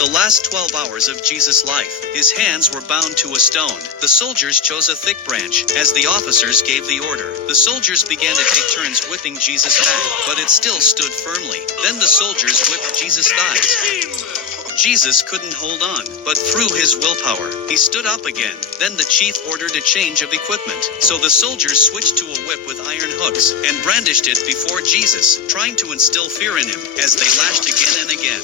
The last 12 hours of Jesus' life, his hands were bound to a stone. The soldiers chose a thick branch, as the officers gave the order. The soldiers began to take turns whipping Jesus back, but it still stood firmly. Then the soldiers whipped Jesus' thighs. Jesus couldn't hold on, but through his willpower, he stood up again. Then the chief ordered a change of equipment, so the soldiers switched to a whip with iron hooks, and brandished it before Jesus, trying to instill fear in him, as they lashed again and again.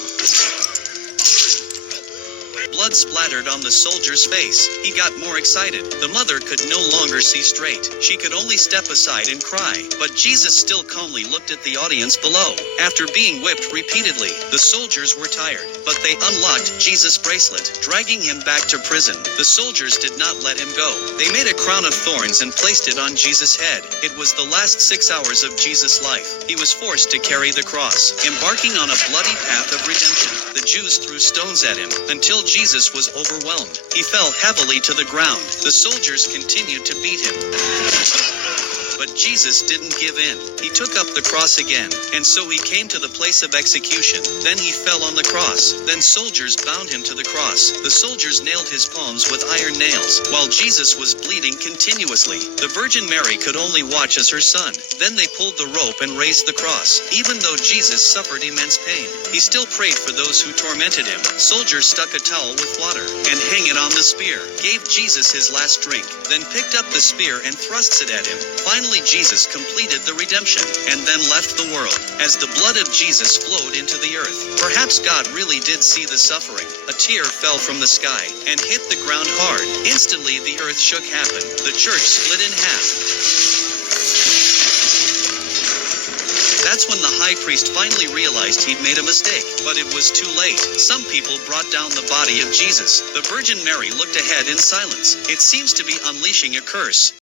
Blood splattered on the soldier's face. He got more excited. The mother could no longer see straight. She could only step aside and cry. But Jesus still calmly looked at the audience below. After being whipped repeatedly, the soldiers were tired, but they unlocked Jesus' bracelet, dragging him back to prison. The soldiers did not let him go. They made a crown of thorns and placed it on Jesus' head. It was the last 6 hours of Jesus' life. He was forced to carry the cross, embarking on a bloody path of redemption. The Jews threw stones at him, until Jesus was overwhelmed. He fell heavily to the ground. The soldiers continued to beat him. But Jesus didn't give in. He took up the cross again, and so he came to the place of execution. Then he fell on the cross. Then soldiers bound him to the cross. The soldiers nailed his palms with iron nails, while Jesus was bleeding continuously. The Virgin Mary could only watch as her son. Then they pulled the rope and raised the cross. Even though Jesus suffered immense pain, he still prayed for those who tormented him. Soldiers stuck a towel with water and hang it on the spear, gave Jesus his last drink, then picked up the spear and thrusts it at him. Finally, Jesus completed the redemption, and then left the world, as the blood of Jesus flowed into the earth. Perhaps God really did see the suffering. A tear fell from the sky, and hit the ground hard. Instantly the earth shook happened. The church split in half. That's when the high priest finally realized he'd made a mistake, but it was too late. Some people brought down the body of Jesus. The Virgin Mary looked ahead in silence. It seems to be unleashing a curse.